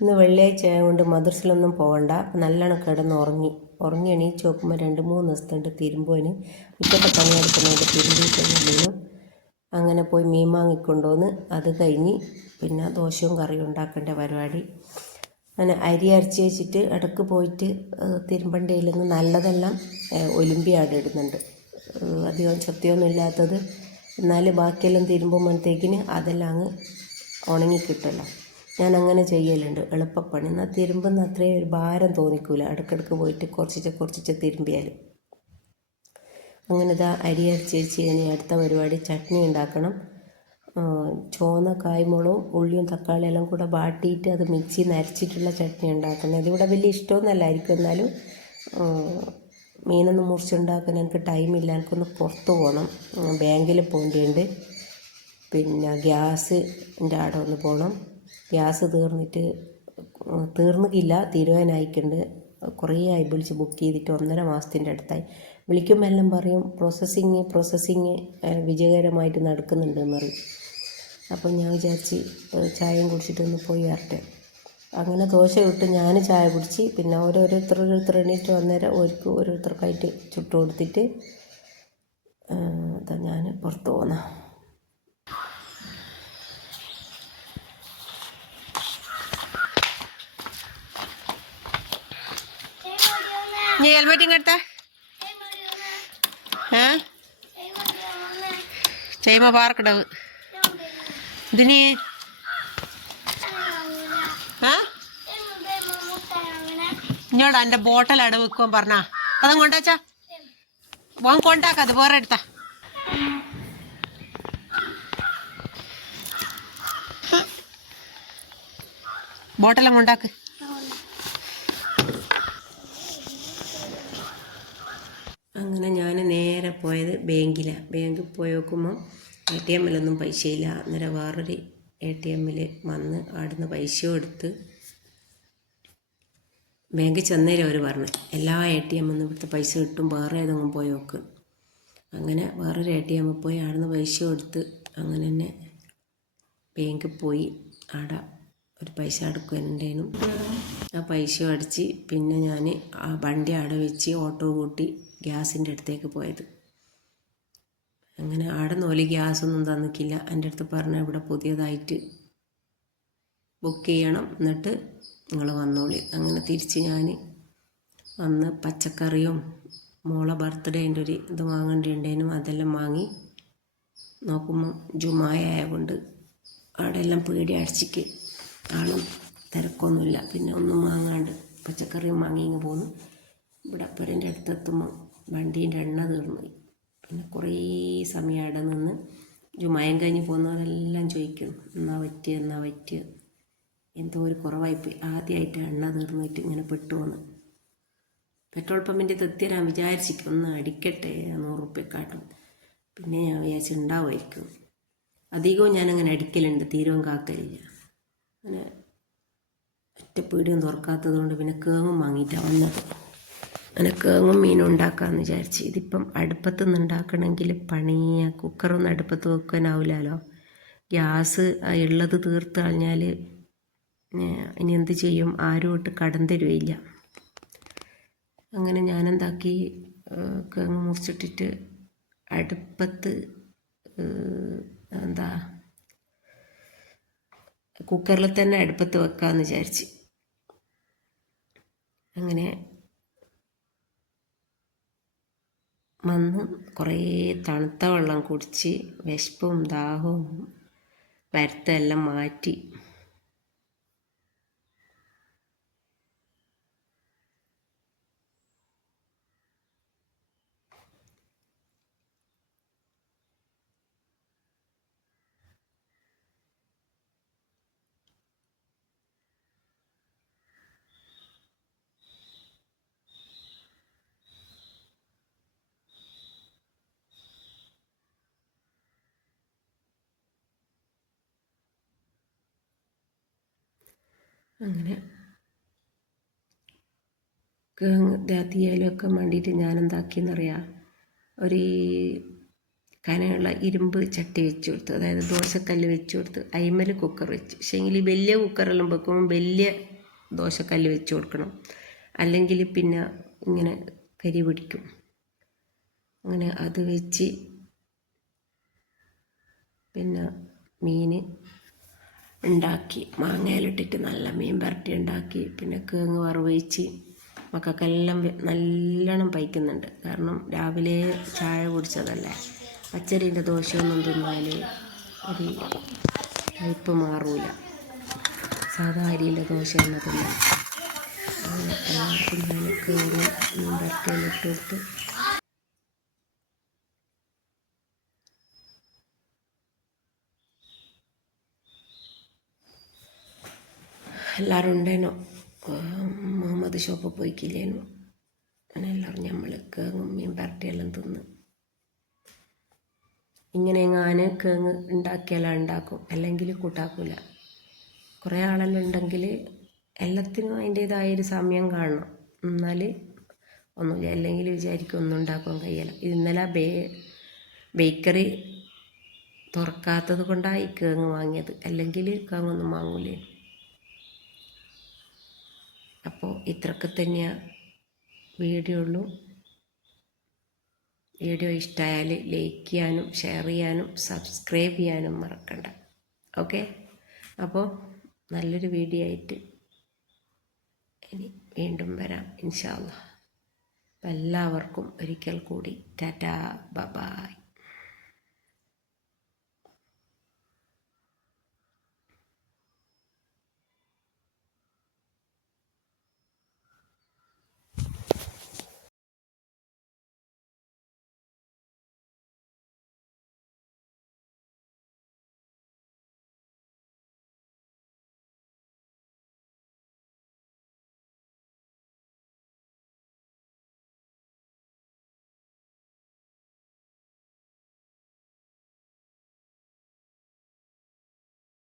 ഇന്ന് വെള്ളിയാഴ്ച ആയതുകൊണ്ട് മദ്രസയിലൊന്നും പോകണ്ട. നല്ലോണം ഉറങ്ങി എണീച്ച് നോക്കുമ്പോൾ 2-3 ദിവസത്തെ തിരുമ്പുവിന് മുറ്റത്തെ പണിയെടുക്കുന്നതുകൊണ്ട് തിരുമ്പിയിട്ടൊന്നുമില്ലേനും. അങ്ങനെ പോയി മീൻ വാങ്ങിക്കൊണ്ടുവന്ന് അത് കഴിഞ്ഞ് പിന്നെ ദോശയും കറിയും ഉണ്ടാക്കേണ്ട പരിപാടി. അങ്ങനെ അരി അരച്ച് വെച്ചിട്ട് ഇടയ്ക്ക് പോയിട്ട് തിരുമ്പണ്ടിയിൽ നിന്ന് നല്ലതെല്ലാം ഒലുമ്പി ആടെ ഇടുന്നുണ്ട്. അധികം ചത്തിയൊന്നും ഇല്ലാത്തത്. എന്നാൽ ബാക്കിയെല്ലാം തിരുമ്പുമ്പോഴത്തേക്കിന് അതെല്ലാം അങ്ങ് ഉണങ്ങിക്കിട്ടല്ലോ. ഞാൻ അങ്ങനെ ചെയ്യലുണ്ട്, എളുപ്പപ്പണി. എന്നാൽ തിരുമ്പുന്ന അത്രയും ഒരു ഭാരം തോന്നിക്കൂല, ഇടയ്ക്കിടയ്ക്ക് പോയിട്ട് കുറച്ചിട്ട് തിരുമ്പിയാൽ. അങ്ങനെ ഇതാ അരി അരച്ച് വെച്ച് കഴിഞ്ഞ് അടുത്ത പരിപാടി ചട്നി ഉണ്ടാക്കണം. ചുവന്ന കായ്മുളകും ഉള്ളിയും തക്കാളിയും എല്ലാം കൂടെ വാട്ടിയിട്ട് അത് മിക്സിയിൽ നിന്ന് അരച്ചിട്ടുള്ള ചട്നി ഉണ്ടാക്കുന്നത്. ഇതിവിടെ വലിയ ഇഷ്ടമൊന്നുമല്ലായിരിക്കും. എന്നാലും മീനൊന്നും മുറിച്ചുണ്ടാക്കാൻ എനിക്ക് ടൈമില്ല. എനിക്കൊന്ന് പുറത്ത് പോകണം, ബാങ്കിൽ പോകേണ്ടതുണ്ട്. പിന്നെ ഗ്യാസിൻ്റെ അവിടെ ഒന്ന് പോകണം. ഗ്യാസ് തീർന്നിക്കില്ല, തീരുവാനായിട്ടുണ്ട്. കുറേ ആയി വിളിച്ച് ബുക്ക് ചെയ്തിട്ട് 1.5 മാസത്തിൻ്റെ അടുത്തായി. വിളിക്കുമ്പോൾ എല്ലാം പറയും പ്രോസസ്സിങ് വിജയകരമായിട്ട് നടക്കുന്നുണ്ടെന്ന് പറയും. അപ്പം ഞാൻ വിചാരിച്ച് ചായയും കുടിച്ചിട്ടൊന്ന് പോയി വരട്ടെ. അങ്ങനെ ദോശ ഇട്ട് ഞാൻ ചായ കുടിച്ച് പിന്നെ ഓരോരുത്തർ എണീറ്റ് വന്നേരം ഓരോരുത്തർക്കായിട്ട് ചുട്ട് കൊടുത്തിട്ട് ഞാൻ പുറത്ത് പോകുന്ന. നീ ഹെൽമെറ്റ് ഇങ്ങടുത്ത ചെയ്യുമ്പോൾ പാർക്കിടവ് ഇതിന് ഇഞ്ഞോടാ എൻ്റെ ബോട്ടൽ അടവ് വെക്കുവാൻ പറഞ്ഞാ അതും കൊണ്ടുവച്ചാ പോകാൻ കൊണ്ടാക്കാത് വേറെ എടുത്താ. ബോട്ടെല്ലാം കൊണ്ടാക്ക്. അങ്ങനെ ഞാൻ നേരെ പോയത് ബാങ്കിലാണ്. ബാങ്കിൽ പോയി നോക്കുമ്പോൾ ATM-ലൊന്നും പൈസയില്ല. അന്നേരം വേറൊരു ATM-ൽ വന്ന് അവിടുന്ന് പൈസയും എടുത്ത് ബാങ്കിൽ ചെന്നേരം അവർ പറഞ്ഞു എല്ലാ ATM-ന്നും ഇവിടുത്തെ പൈസ കിട്ടും, വേറെ ഏതെങ്കിലും പോയി നോക്ക്. അങ്ങനെ വേറൊരു ATM പോയി അവിടുന്ന് പൈസ എടുത്ത് അങ്ങനെ തന്നെ ബാങ്കിൽ പോയി അവിടെ ഒരു പൈസ അടക്കുന്നുണ്ടേനും. ആ പൈസ അടിച്ച് പിന്നെ ഞാൻ ആ വണ്ടി അവിടെ വെച്ച് ഓട്ടോ കൂട്ടി ഗ്യാസിൻ്റെ അടുത്തേക്ക് പോയത്. അങ്ങനെ അവിടെ നോലി ഗ്യാസൊന്നും തന്നിക്കില്ല. എൻ്റെ അടുത്ത് പറഞ്ഞാൽ ഇവിടെ പുതിയതായിട്ട് ബുക്ക് ചെയ്യണം, എന്നിട്ട് നിങ്ങൾ വന്നോളി. അങ്ങനെ തിരിച്ച് ഞാൻ വന്ന് പച്ചക്കറിയും മോളെ ബർത്ത്ഡേൻ്റെ ഒരു ഇത് വാങ്ങേണ്ടിയുണ്ടേനും അതെല്ലാം വാങ്ങി. നോക്കുമ്പോൾ ജുമായ ആയതുകൊണ്ട് അവിടെ എല്ലാം പേടി അടിച്ചിക്ക് ആളും തിരക്കൊന്നുമില്ല. പിന്നെ ഒന്നും വാങ്ങാണ്ട് പച്ചക്കറിയും വാങ്ങി ഇങ്ങ് പോന്നു. ഇവിടെ പേരൻ്റെ അടുത്തെത്തുമ്പോൾ വണ്ടീൻ്റെ എണ്ണ തീർന്നുപോയി. പിന്നെ കുറേ സമയം അവിടെ നിന്ന് ജുമായം കഴിഞ്ഞ് പോകുന്നവരെല്ലാം ചോദിക്കും എന്നാ പറ്റിയ എന്തോ ഒരു കുറവായിപ്പോയി. ആദ്യമായിട്ട് എണ്ണ തീർന്നിട്ട് ഇങ്ങനെ പെട്ടുവന്ന്. പെട്രോൾ പമ്പിൻ്റെ തെത്തി ഞാൻ വിചാരിച്ചിരിക്കും ഒന്ന് അടിക്കട്ടെ 100 റുപ്യക്കാട്ടും. പിന്നെ ഞാൻ വിചാരിച്ച് ഉണ്ടാവുമായിരിക്കും. അധികവും ഞാനങ്ങനെ അടിക്കലുണ്ട്, തീരവും കാക്കലില്ല. അങ്ങനെ ഒറ്റ പീടിയും തുറക്കാത്തത് കൊണ്ട് പിന്നെ കേങ്ങും വാങ്ങിയിട്ടാണ് വന്നത്. അങ്ങനെ കേങ്ങും മീനും ഉണ്ടാക്കാമെന്ന് വിചാരിച്ച്. ഇതിപ്പം അടുപ്പത്ത് നിന്ന് ഉണ്ടാക്കണമെങ്കിൽ പണിയാ. കുക്കറൊന്നും അടുപ്പത്ത് വെക്കാനാവില്ലല്ലോ. ഗ്യാസ് ഉള്ളത് തീർത്ത് കളഞ്ഞാൽ ഇനി എന്ത് ചെയ്യും, ആരും ഇട്ട് കടം തരുകയില്ല. അങ്ങനെ ഞാനെന്താക്കി, കേങ്ങ് മുറിച്ചിട്ടിട്ട് അടുപ്പത്ത് കുക്കറിൽ തന്നെ അടുപ്പത്ത് വെക്കാമെന്ന് വിചാരിച്ച്. അങ്ങനെ വന്ന് കുറേ തണുത്ത വെള്ളം കുടിച്ച് വിശപ്പും ദാഹവും വരുത്തെല്ലാം മാറ്റി. അങ്ങനെ തീയലൊക്കെ വേണ്ടിയിട്ട് ഞാൻ എന്താക്കിയെന്നറിയാം, ഒരു കനമുള്ള ഇരുമ്പ് ചട്ടി വെച്ച് കൊടുത്തു, അതായത് ദോശക്കല്ല് വെച്ച് കൊടുത്ത് അയിമൽ കുക്കർ വെച്ച്. പക്ഷേങ്കിൽ വലിയ കുക്കറെല്ലാം വെക്കുമ്പോൾ വലിയ ദോശക്കല്ല് വെച്ച് കൊടുക്കണം, അല്ലെങ്കിൽ പിന്നെ ഇങ്ങനെ കരി പിടിക്കും. അങ്ങനെ അത് വെച്ച് പിന്നെ മീൻ ഉണ്ടാക്കി, മാങ്ങയിലിട്ടിട്ട് നല്ല മീൻ പുരട്ടി ഉണ്ടാക്കി. പിന്നെ കിഴങ്ങ് വറവൊഴിച്ച് മക്കൾക്കെല്ലാം നല്ലോണം പൈക്കുന്നുണ്ട്. കാരണം രാവിലെ ചായ കുടിച്ചതല്ലേ, പച്ചരീൻ്റെ ദോശയൊന്നും തിന്നാൽ ഒരു കയ്പ്പ് മാറൂല, സാധാ അരിയിലെ ദോശ തന്നെ തിന്നാം. അങ്ങനെ എല്ലാവർക്കും ഞാൻ കിഴങ്ങ് മീൻ പുരട്ടിയെല്ലാം ഇട്ട് കൊടുത്ത് എല്ലാവരും ഉണ്ടേനോ. മുഹമ്മദ് ഷോപ്പിൽ പോയിക്കില്ലേനു. അങ്ങനെ എല്ലാവരും നമ്മൾ കിഴങ്ങും മീൻ പുരട്ടിയെല്ലാം തിന്ന്. ഇങ്ങനെ ഞാൻ കിഴങ്ങ് ഉണ്ടാക്കിയാലും ഉണ്ടാക്കും, അല്ലെങ്കിൽ കൂട്ടാക്കൂല. കുറേ ആളെല്ലാം ഉണ്ടെങ്കിൽ എല്ലാത്തിനും അതിൻ്റേതായൊരു സമയം കാണണം, എന്നാൽ ഒന്നുമില്ല. അല്ലെങ്കിൽ വിചാരിക്കും ഒന്നും ഉണ്ടാക്കാൻ കഴിയില്ല. ഇന്നലെ ബേക്കറി തുറക്കാത്തത് കൊണ്ടാണ് ഈ കിഴങ്ങ് വാങ്ങിയത്, അല്ലെങ്കിൽ കിഴങ്ങൊന്നും വാങ്ങൂലേ. അപ്പോൾ ഇത്രയൊക്കെ തന്നെയാണ് വീഡിയോ ഉള്ളൂ. വീഡിയോ ഇഷ്ടമായാൽ ലൈക്ക് ചെയ്യാനും ഷെയർ ചെയ്യാനും സബ്സ്ക്രൈബ് ചെയ്യാനും മറക്കണ്ട. ഓക്കെ, അപ്പോൾ നല്ലൊരു വീഡിയോ ആയിട്ട് ഇനി വീണ്ടും വരാം ഇൻഷാ അല്ലാഹ്. അപ്പോൾ എല്ലാവർക്കും ഒരിക്കൽ കൂടി ടാറ്റാ ബൈ.